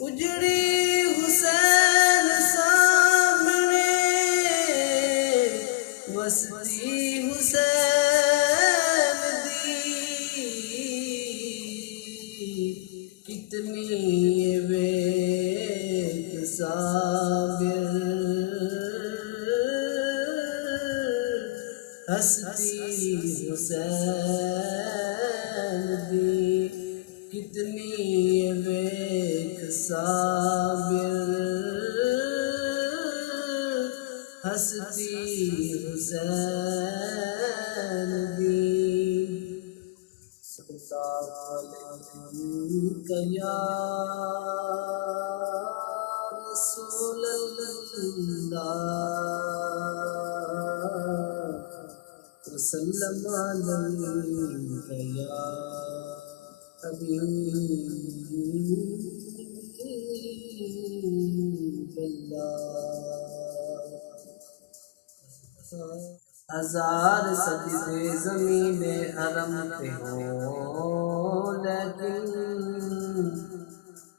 اجڑی حسین سامنے وسطی حسین دی کتنی ویک صابر ہستی حسین دی کتنی ویک صابر ہستی حسین دی صلی علیہ یا رسول اللہ وسلم علیک یا حبیب اللہ ہزار سجدے زمین حرم پہ ہوں لیکن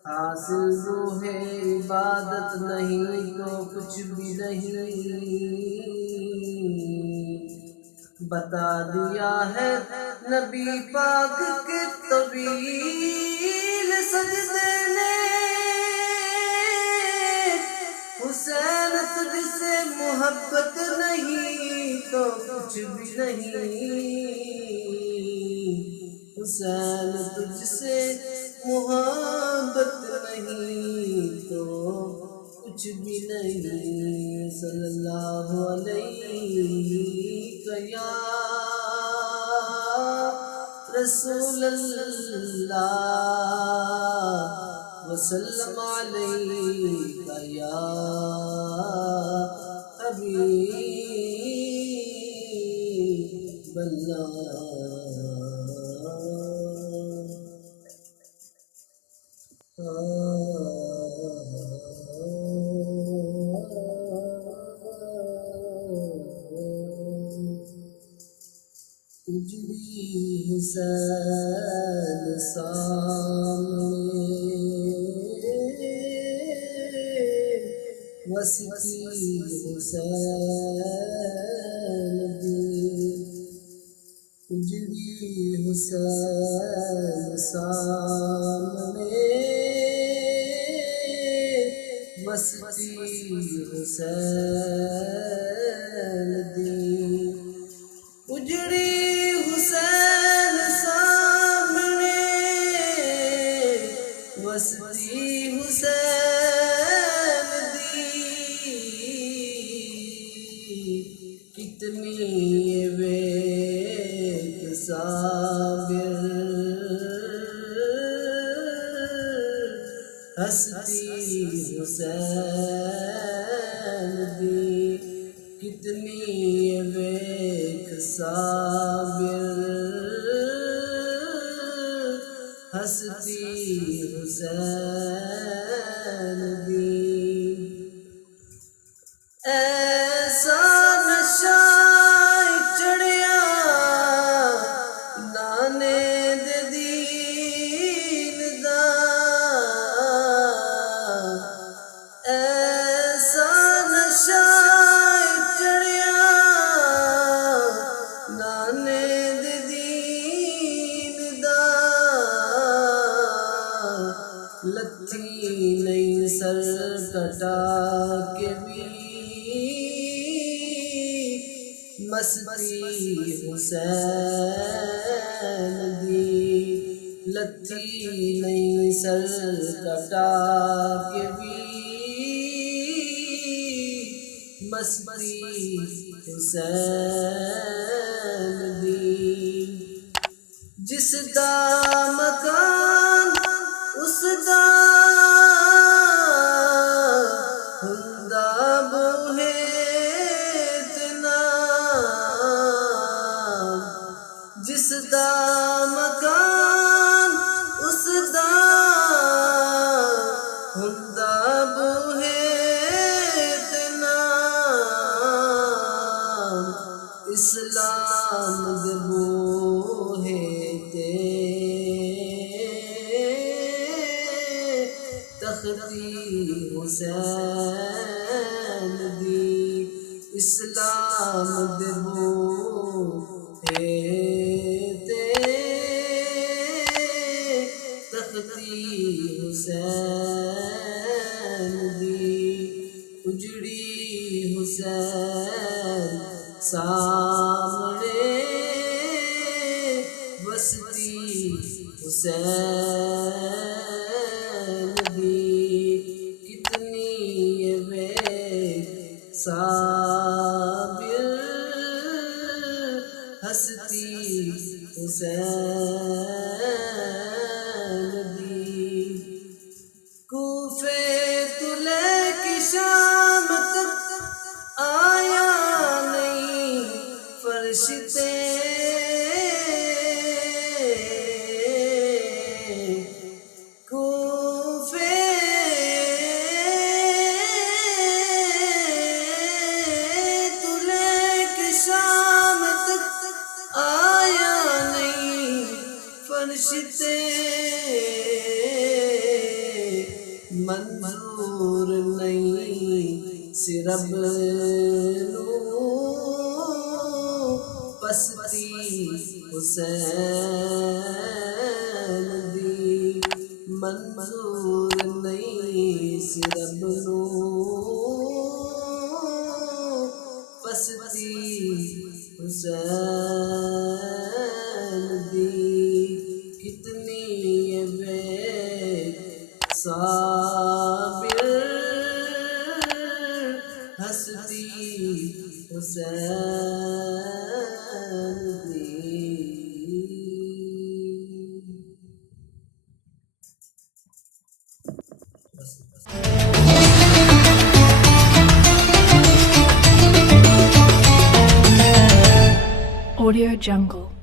حاصل روح عبادت نہیں تو کچھ بھی نہیں بتا دیا ہے نبی پاک کے طویل سجدے نے حسین تجھ سے محبت نہیں تو کچھ بھی نہیں حسین تجھ سے محبت نہیں تو کچھ بھی نہیں صلی اللہ علیہ یا رسول اللہ وسلم علیک یا حبیب اللہ اجڑی حسین سامنے وسطی حسین دی اجڑی حسین سامنے وسطی حسین دی اجڑی حسین سامنے وسطی حسین دی کتنی ویک صابر ہستی حسین دی کتنی ویک صابر ہستی حسین دی ایسا نشہ چڑھیا نانے دے دین دا ایسا نشہ چڑھیا نانے دے دین دا لتھی نہیں سر کٹا کے بھی مستی حسین دی لتھی نہیں سر کٹا کے بھی مستی حسین دی جس دا مکان اس دا ہندا بوہے جس دا مکان اس دا ہندا بوہے نام اسلام دے بوہے تے تختی حسین دی اسلام دے بوہے تے تختی حسین دی اجڑی حسین سامنے بستی حسین دی کتنی بے صابر ہستی حسین دی کوفے تلے کی شام تک آیا نہیں فرشتے فرشتے منظور نہیں صرف نو پستی حسین دی منظور نہیں صرف نو پستی حسین دی صابر ہستی حسین دی Audio Jungle.